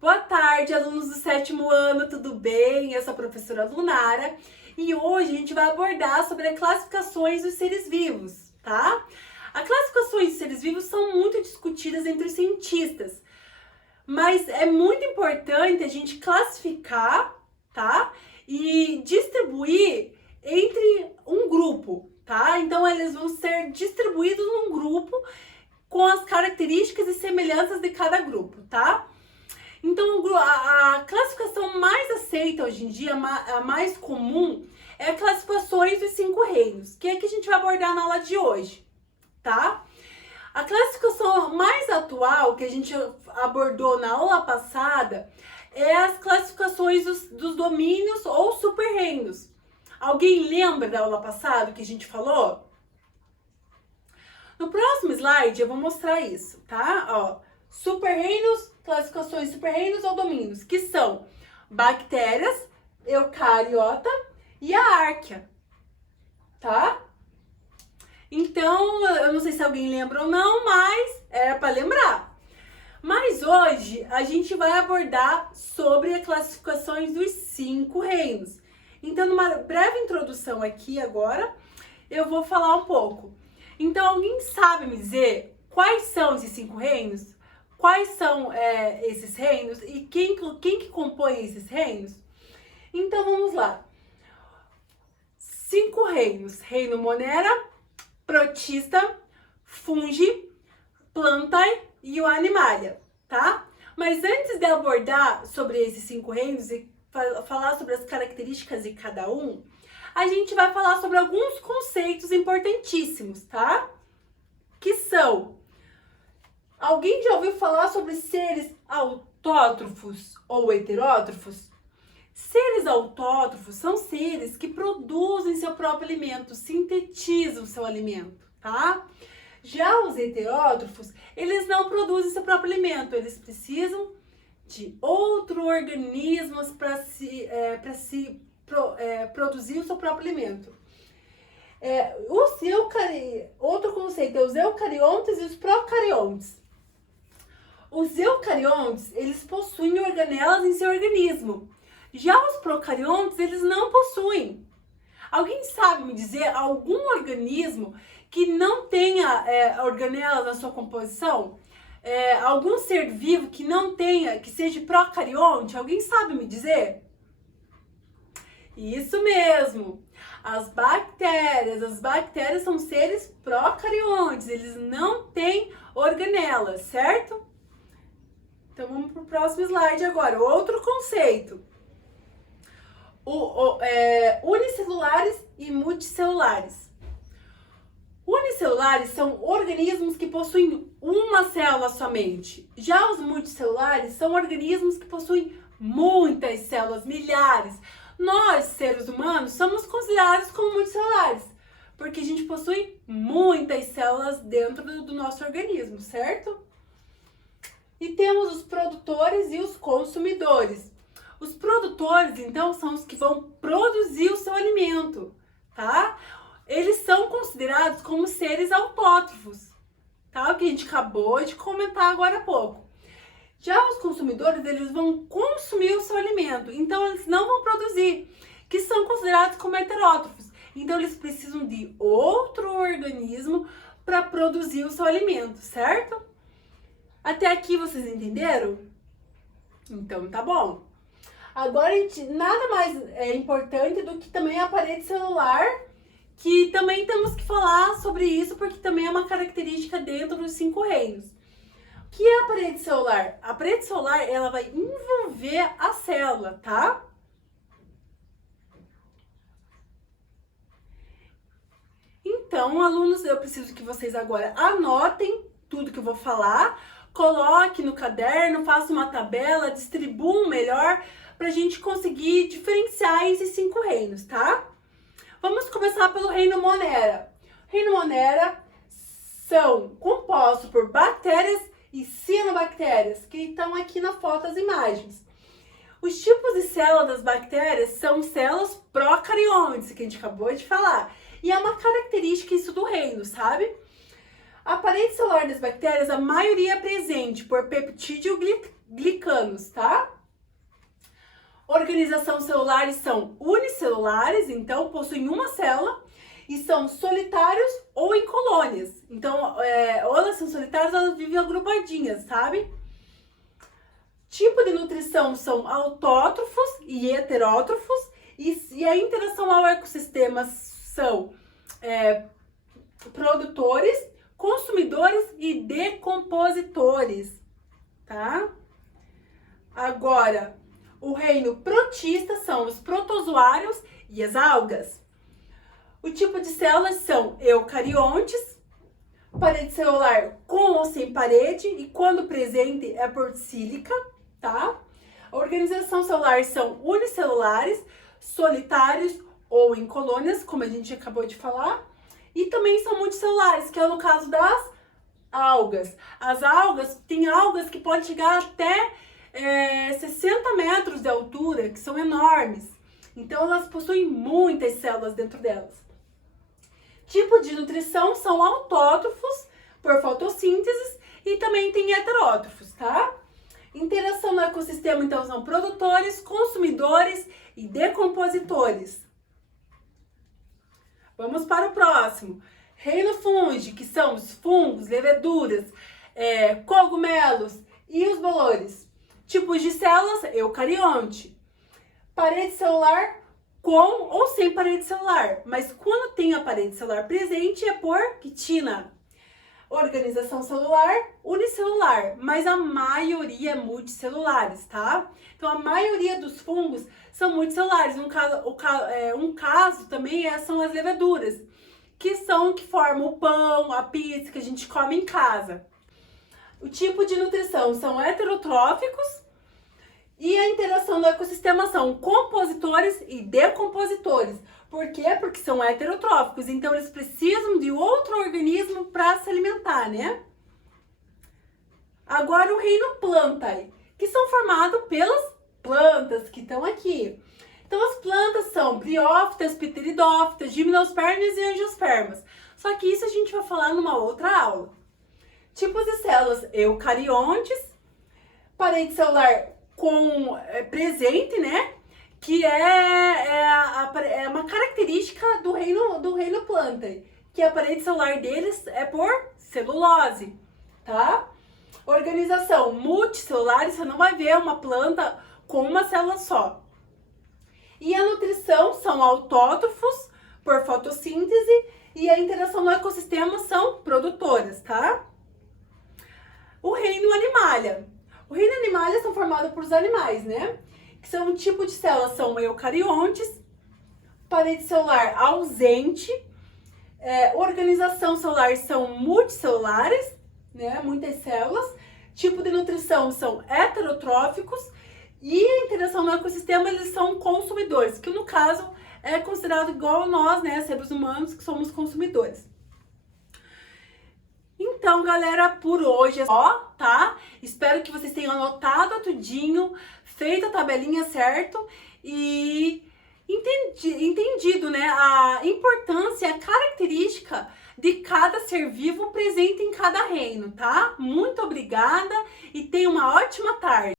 Boa tarde, alunos do 7º ano, tudo bem? Eu sou a professora Lunara e hoje a gente vai abordar sobre as classificações dos seres vivos, tá? As classificações dos seres vivos são muito discutidas entre os cientistas, mas é muito importante a gente classificar, tá? E distribuir entre um grupo, tá? Então eles vão ser distribuídos num grupo com as características e semelhanças de cada grupo, tá? Então, a classificação mais aceita hoje em dia, a mais comum, é a classificações dos 5 reinos, que é que a gente vai abordar na aula de hoje, tá? A classificação mais atual, que a gente abordou na aula passada, é as classificações dos domínios ou super-reinos. Alguém lembra da aula passada que a gente falou? No próximo slide eu vou mostrar isso, tá? Ó, super-reinos, classificações super-reinos ou domínios, que são bactérias, eucariota e a árquea, tá? Então, eu não sei se alguém lembra ou não, mas era para lembrar. Mas hoje a gente vai abordar sobre as classificações dos 5 reinos. Então, numa breve introdução aqui agora, eu vou falar um pouco. Então, alguém sabe me dizer quais são esses 5 reinos? Quais são esses reinos e quem que compõe esses reinos? Então, vamos lá. 5 reinos. Reino Monera, Protista, Fungi, Plantae e o Animalia, tá? Mas antes de abordar sobre esses 5 reinos e falar sobre as características de cada um, a gente vai falar sobre alguns conceitos importantíssimos, tá? Que são... Alguém já ouviu falar sobre seres autótrofos ou heterótrofos? Seres autótrofos são seres que produzem seu próprio alimento, sintetizam seu alimento, tá? Já os heterótrofos, eles não produzem seu próprio alimento, eles precisam de outros organismos para produzir o seu próprio alimento. Outro conceito é os eucariontes e os procariontes. Os eucariontes, eles possuem organelas em seu organismo. Já os procariontes, eles não possuem. Alguém sabe me dizer algum organismo que não tenha organelas na sua composição? Algum ser vivo que não tenha, que seja procarionte? Alguém sabe me dizer? Isso mesmo! As bactérias são seres procariontes, eles não têm organelas, certo? Então vamos para o próximo slide agora. Outro conceito. Unicelulares e multicelulares. Unicelulares são organismos que possuem uma célula somente. Já os multicelulares são organismos que possuem muitas células, milhares. Nós, seres humanos, somos considerados como multicelulares, porque a gente possui muitas células dentro do nosso organismo, certo? E temos os produtores e os consumidores. Os produtores, então, são os que vão produzir o seu alimento, tá? Eles são considerados como seres autótrofos, tá? O que a gente acabou de comentar agora há pouco. Já os consumidores, eles vão consumir o seu alimento, então eles não vão produzir, que são considerados como heterótrofos. Então eles precisam de outro organismo para produzir o seu alimento, certo? Até aqui vocês entenderam? Então tá bom. Agora nada mais é importante do que também a parede celular, que também temos que falar sobre isso, porque também é uma característica dentro dos 5 reinos. O que é a parede celular? A parede celular, ela vai envolver a célula, tá? Então, alunos, eu preciso que vocês agora anotem tudo que eu vou falar, coloque no caderno, faça uma tabela, distribuam melhor para a gente conseguir diferenciar esses 5 reinos, tá? Vamos começar pelo reino Monera. O reino Monera são compostos por bactérias e cianobactérias, que estão aqui na foto as imagens. Os tipos de células das bactérias são células procariontes, que a gente acabou de falar. E é uma característica isso do reino, sabe? A parede celular das bactérias, a maioria é presente por peptídeo glicanos, tá? Organização celulares são unicelulares, então possuem uma célula e são solitários ou em colônias. Então, ou elas são solitárias ou elas vivem agrupadinhas, sabe? Tipo de nutrição são autótrofos e heterótrofos e a interação ao ecossistema são produtores, consumidores e decompositores, tá? Agora, o reino protista são os protozoários e as algas. O tipo de células são eucariontes, parede celular com ou sem parede e quando presente é por sílica, tá? A organização celular são unicelulares, solitários ou em colônias, como a gente acabou de falar, e também são multicelulares, que é no caso das algas. As algas, tem algas que podem chegar até 60 metros de altura, que são enormes. Então, elas possuem muitas células dentro delas. Tipo de nutrição são autótrofos, por fotossíntese, e também tem heterótrofos, tá? Interação no ecossistema, então, são produtores, consumidores e decompositores. Vamos para o próximo. Reino fungi, que são os fungos, leveduras, cogumelos e os bolores. Tipos de células, eucarionte. Parede celular com ou sem parede celular, mas quando tem a parede celular presente é por quitina. Organização celular, unicelular, mas a maioria é multicelulares, tá? Então a maioria dos fungos são multicelulares. Um caso também são as leveduras, que formam o pão, a pizza que a gente come em casa. O tipo de nutrição são heterotróficos e a interação do ecossistema são compositores e decompositores. Por quê? Porque são heterotróficos, então eles precisam de outro organismo para se alimentar, né? Agora o reino Plantae, que são formados pelas plantas que estão aqui. Então as plantas são briófitas, pteridófitas, gimnospermas e angiospermas. Só que isso a gente vai falar numa outra aula. Tipos de células eucariontes, parede celular com presente, né? Que é uma característica do reino Plantae, que a parede celular deles é por celulose, tá? Organização multicelular, você não vai ver uma planta com uma célula só. E a nutrição são autótrofos por fotossíntese e a interação no ecossistema são produtoras, tá? O reino Animalia. O reino Animalia são formados por os animais, né? Que são um tipo de células, são eucariontes, parede celular ausente, organização celular são multicelulares, né? Muitas células. Tipo de nutrição são heterotróficos e a interação no ecossistema eles são consumidores, que no caso é considerado igual a nós, né? Seres humanos que somos consumidores. Então, galera, por hoje é só, tá? Espero que vocês tenham anotado tudinho, feito a tabelinha certo e entendido, né? A importância, a característica de cada ser vivo presente em cada reino, tá? Muito obrigada e tenha uma ótima tarde.